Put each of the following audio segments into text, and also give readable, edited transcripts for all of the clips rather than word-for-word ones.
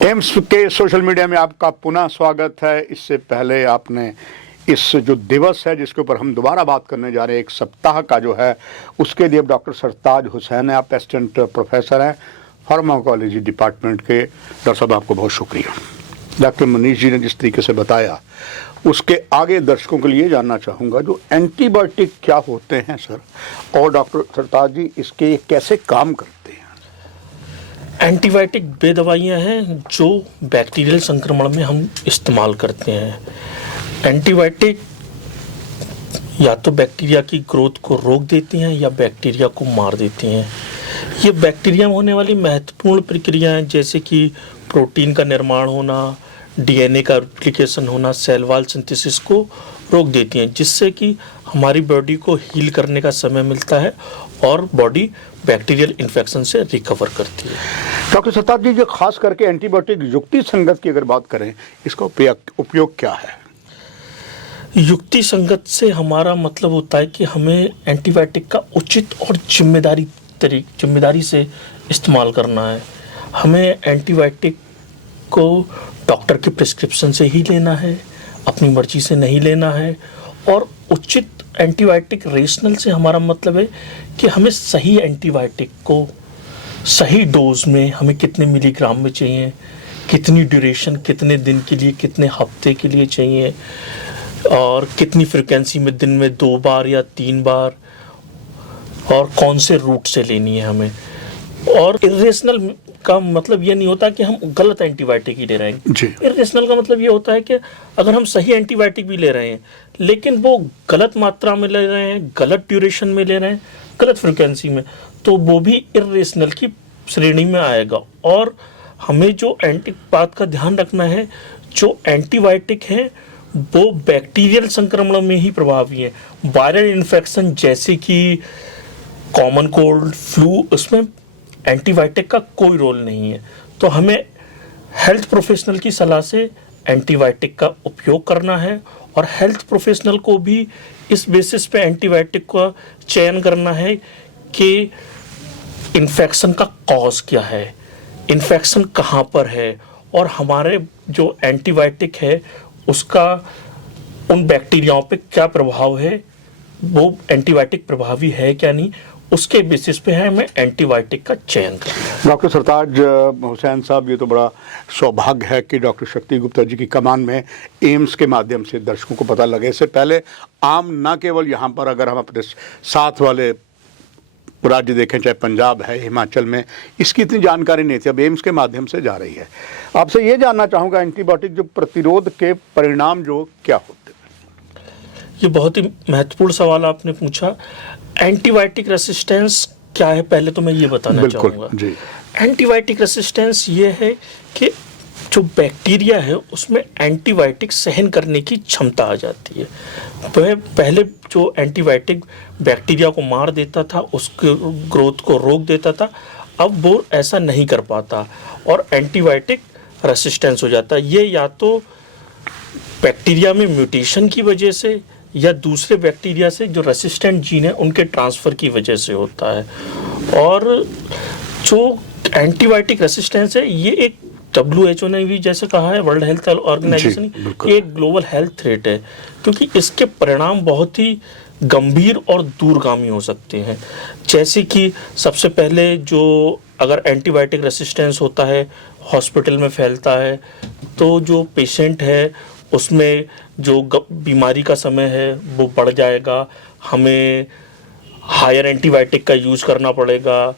AIIMS के social media में आपका पुनः स्वागत है। इससे पहले आपने इस जो दिवस है जिसके ऊपर हम दोबारा बात करने जा रहे हैं, एक सप्ताह का जो है, उसके लिए डॉक्टर सरताज हुसैन है, आप असिस्टेंट प्रोफेसर हैं फार्माकोलॉजी डिपार्टमेंट के। डॉक्टर साहब आपको बहुत शुक्रिया। डॉक्टर मनीष जी ने जिस तरीके से बताया उसके आगे दर्शकों के लिए जानना चाहूँगा, जो एंटीबायोटिक क्या होते हैं सर, और डॉक्टर सरताज जी इसके कैसे काम करते हैं। एंटीबायोटिक वे दवाइयाँ हैं जो बैक्टीरियल संक्रमण में हम इस्तेमाल करते हैं। एंटीबायोटिक या तो बैक्टीरिया की ग्रोथ को रोक देती हैं या बैक्टीरिया को मार देती हैं। ये बैक्टीरिया में होने वाली महत्वपूर्ण प्रक्रियाएं जैसे कि प्रोटीन का निर्माण होना, डीएनए का रेप्लिकेशन होना, सेल वॉल सिंथेसिस को रोक देती हैं, जिससे कि हमारी बॉडी को हील करने का समय मिलता है और बॉडी बैक्टीरियल इन्फेक्शन से रिकवर करती है। डॉक्टर सरताज जी, जो खास करके एंटीबायोटिक युक्ति संगत की अगर बात करें, इसका उपयोग क्या है। युक्ति संगत से हमारा मतलब होता है कि हमें एंटीबायोटिक का उचित और जिम्मेदारी से इस्तेमाल करना है। हमें एंटीबायोटिक को डॉक्टर के प्रिस्क्रिप्शन से ही लेना है, अपनी मर्जी से नहीं लेना है। और उचित एंटीबायोटिक रेशनल से हमारा मतलब है कि हमें सही एंटीबायोटिक को सही डोज में हमें कितने मिलीग्राम में चाहिए, कितनी ड्यूरेशन, कितने दिन के लिए, कितने हफ्ते के लिए चाहिए, और कितनी फ्रिक्वेंसी में, दिन में 2 बार या 3 बार, और कौन से रूट से लेनी है हमें। और इरेशनल का मतलब ये नहीं होता कि हम गलत एंटीबायोटिक ही ले रहे हैं। इरेशनल का मतलब ये होता है कि अगर हम सही एंटीबायोटिक भी ले रहे हैं लेकिन वो गलत मात्रा में ले रहे हैं, गलत ड्यूरेशन में ले रहे हैं, गलत फ्रिक्वेंसी में, तो वो भी इरेशनल की श्रेणी में आएगा। और हमें जो बात का ध्यान रखना है, जो एंटीबायोटिक है वो बैक्टीरियल संक्रमण में ही प्रभावी है। वायरल इन्फेक्शन जैसे कि कॉमन कोल्ड, फ्लू, उसमें एंटीबायोटिक का कोई रोल नहीं है। तो हमें हेल्थ प्रोफेशनल की सलाह से एंटीबायोटिक का उपयोग करना है, और हेल्थ प्रोफेशनल को भी इस बेसिस पे एंटीबायोटिक का चयन करना है कि इन्फेक्शन का कॉज क्या है, इन्फेक्शन कहाँ पर है, और हमारे जो एंटीबायोटिक है उसका उन बैक्टीरियाओं पे क्या प्रभाव है, वो एंटीबायोटिक प्रभावी है क्या नहीं, उसके बेसिस पे है हमें एंटीबायोटिक का चयन करना। डॉक्टर सरताज हुसैन साहब, ये तो बड़ा सौभाग्य है कि डॉक्टर शक्ति गुप्ता जी की कमान में एम्स के माध्यम से दर्शकों को पता लगे। इससे पहले आम न केवल यहाँ पर, अगर हम अपने साथ वाले राज्य देखें, चाहे पंजाब है, हिमाचल में, इसकी इतनी जानकारी नहीं थी। अब एम्स के माध्यम से जा रही है। आपसे ये जानना चाहूँगा, एंटीबायोटिक जो प्रतिरोध के परिणाम जो क्या होते हैं। ये बहुत ही महत्वपूर्ण सवाल आपने पूछा। एंटीबायोटिक रेसिस्टेंस क्या है, पहले तो मैं ये बताना चाहूँगा। एंटीबायोटिक रेसिस्टेंस ये है कि जो बैक्टीरिया है उसमें एंटीबायोटिक सहन करने की क्षमता आ जाती है। वह पहले जो एंटीबायोटिक बैक्टीरिया को मार देता था, उसके ग्रोथ को रोक देता था, अब वो ऐसा नहीं कर पाता और एंटीबायोटिक रेसिस्टेंस हो जाता है। ये या तो बैक्टीरिया में म्यूटेशन की वजह से या दूसरे बैक्टीरिया से जो रेसिस्टेंट जीन है उनके ट्रांसफ़र की वजह से होता है। और जो एंटीबायोटिक रेसिस्टेंस है, ये एक WHO ने भी जैसे कहा है, वर्ल्ड हेल्थ ऑर्गेनाइजेशन, ये एक ग्लोबल हेल्थ थ्रेट है, क्योंकि इसके परिणाम बहुत ही गंभीर और दूरगामी हो सकते हैं। जैसे कि सबसे पहले, जो अगर एंटीबायोटिक रेसिस्टेंस होता है, हॉस्पिटल में फैलता है, तो जो पेशेंट है उसमें जो बीमारी का समय है वो बढ़ जाएगा, हमें हायर एंटीबायोटिक का यूज़ करना पड़ेगा,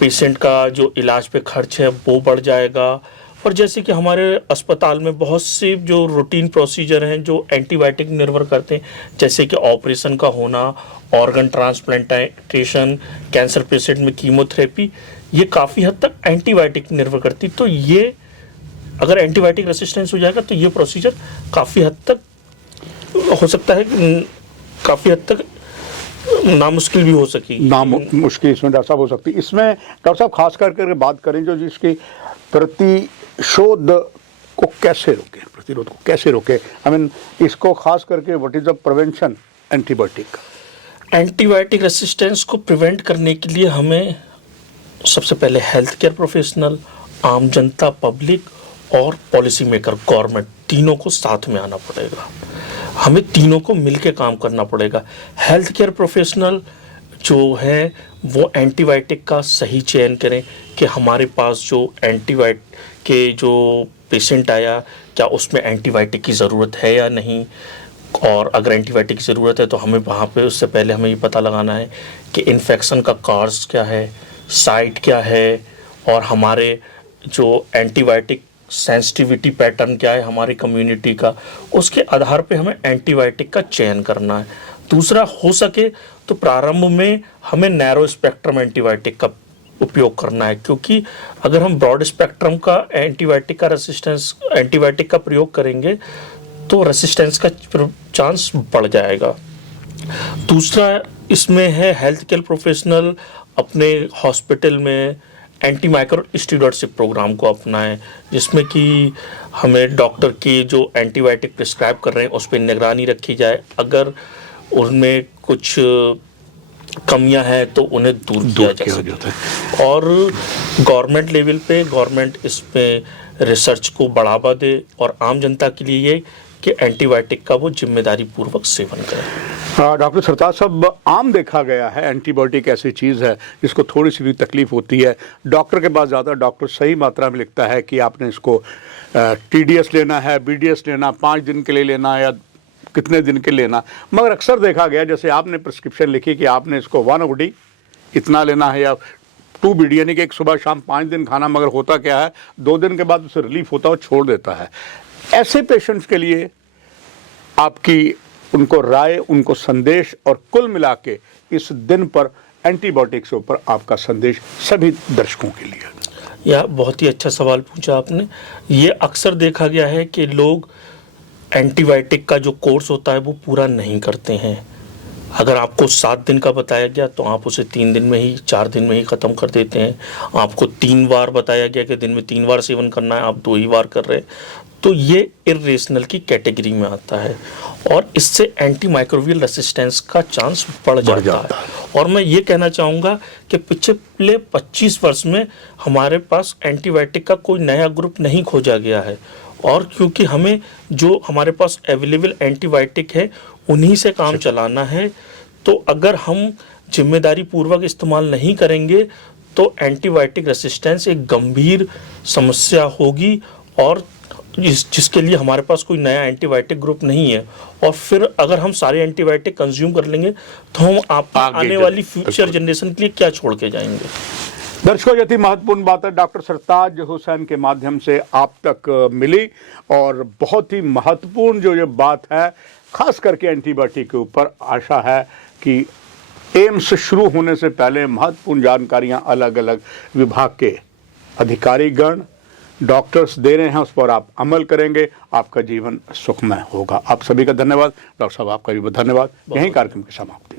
पेशेंट का जो इलाज पे खर्च है वो बढ़ जाएगा। और जैसे कि हमारे अस्पताल में बहुत से जो रूटीन प्रोसीजर हैं जो एंटीबायोटिक निर्भर करते हैं, जैसे कि ऑपरेशन का होना, ऑर्गन ट्रांसप्लांटेशन, कैंसर पेशेंट में कीमोथेरेपी, ये काफ़ी हद तक एंटीबायोटिक निर्भर करती। तो ये अगर एंटीबायोटिक रेसिस्टेंस हो जाएगा तो ये प्रोसीजर काफ़ी हद तक हो सकता है, काफ़ी हद तक नामुश्किल भी हो सकी, नामुश्किल इसमें डॉक्टर साहब हो सकती। इसमें डॉक्टर साहब खास करके बात करें जो जिसकी प्रतिशोध को कैसे रोके, प्रतिरोध को कैसे रोके, आई मीन इसको खास करके what is the prevention antibiotic resistance को प्रिवेंट करने के लिए हमें सबसे पहले हेल्थ केयर प्रोफेशनल, आम जनता, पब्लिक और पॉलिसी मेकर गवर्नमेंट तीनों को साथ में आना पड़ेगा। हमें तीनों को मिलकर काम करना पड़ेगा। हेल्थ केयर प्रोफेशनल जो है वो एंटीबायोटिक का सही चयन करें कि हमारे पास जो एंटीबायोटिक के जो पेशेंट आया क्या उसमें एंटीबायोटिक की ज़रूरत है या नहीं, और अगर एंटीबायोटिक की ज़रूरत है तो हमें वहाँ पे उससे पहले हमें ये पता लगाना है कि इन्फेक्शन का कॉज क्या है, साइट क्या है, और हमारे जो एंटीबायोटिक सेंसिटिविटी पैटर्न क्या है हमारी कम्युनिटी का। उसके आधार पे हमें एंटीबायोटिक का चयन करना है। दूसरा, हो सके तो प्रारंभ में हमें नैरो स्पेक्ट्रम एंटीबायोटिक का उपयोग करना है, क्योंकि अगर हम ब्रॉड स्पेक्ट्रम का एंटीबायोटिक का प्रयोग करेंगे तो रेसिस्टेंस का चांस बढ़ जाएगा। दूसरा इसमें है हेल्थ केयर प्रोफेशनल अपने हॉस्पिटल में एंटी माइक्रो स्टीरॉयड प्रोग्राम को अपनाएं, जिसमें कि हमें डॉक्टर की जो एंटीबायोटिक प्रिस्क्राइब कर रहे हैं उस पर निगरानी रखी जाए। अगर उनमें कुछ कमियां हैं तो उन्हें दूर किया जा सके। और गवर्नमेंट लेवल पे गवर्नमेंट इसमें रिसर्च को बढ़ावा दे और आम जनता के लिए ये कि एंटीबायोटिक का वो जिम्मेदारी पूर्वक सेवन करें। डॉक्टर सरताज साहब, आम देखा गया है एंटीबायोटिक ऐसी चीज़ है जिसको थोड़ी सी भी तकलीफ होती है, डॉक्टर के पास ज़्यादा डॉक्टर सही मात्रा में लिखता है कि आपने इसको TDS लेना है, BDS लेना, 5 दिन के लिए लेना है या कितने दिन के लेना। मगर अक्सर देखा गया जैसे आपने प्रिस्क्रिप्शन लिखी कि आपने इसको 1 OD इतना लेना है या 2 BD, यानी कि एक सुबह शाम 5 दिन खाना, मगर होता क्या है 2 दिन के बाद उसे रिलीफ होता है और छोड़ देता है। ऐसे पेशेंट्स के लिए आपकी उनको राय, उनको संदेश और कुल मिला के इस दिन पर एंटीबायोटिक के ऊपर आपका संदेश सभी दर्शकों के लिए। यह बहुत ही अच्छा सवाल पूछा आपने। ये अक्सर देखा गया है कि लोग एंटीबायोटिक का जो कोर्स होता है वो पूरा नहीं करते हैं। अगर आपको 7 दिन का बताया गया तो आप उसे 3 दिन में ही, 4 दिन में ही ख़त्म कर देते हैं। आपको 3 बार बताया गया कि दिन में 3 बार सेवन करना है, आप 2 ही बार कर रहे हैं, तो ये इर्रेशनल की कैटेगरी में आता है और इससे एंटी माइक्रोबियल रेसिस्टेंस का चांस बढ़ जाता है। और मैं ये कहना चाहूँगा कि पिछले 25 वर्ष में हमारे पास एंटीबायोटिक का कोई नया ग्रुप नहीं खोजा गया है, और क्योंकि हमें जो हमारे पास अवेलेबल एंटीबायोटिक है उन्हीं से काम चलाना है, तो अगर हम जिम्मेदारी पूर्वक इस्तेमाल नहीं करेंगे तो एंटीबायोटिक रेसिस्टेंस एक गंभीर समस्या होगी, और जिसके लिए हमारे पास कोई नया एंटीबायोटिक ग्रुप नहीं है। और फिर अगर हम सारे एंटीबायोटिक कंज्यूम कर लेंगे तो हम आने वाली फ्यूचर जनरेशन के लिए क्या छोड़ के जाएंगे। दर्शकों, यही महत्वपूर्ण बात है डॉक्टर सरताज हुसैन के माध्यम से आप तक मिली, और बहुत ही महत्वपूर्ण जो ये बात है खास करके एंटीबायोटिक के ऊपर, आशा है कि एम्स शुरू होने से पहले महत्वपूर्ण जानकारियां अलग अलग विभाग के अधिकारीगण, डॉक्टर्स दे रहे हैं, उस पर आप अमल करेंगे, आपका जीवन सुखमय होगा। आप सभी का धन्यवाद। डॉक्टर साहब, आपका भी धन्यवाद। यही कार्यक्रम की समाप्ति।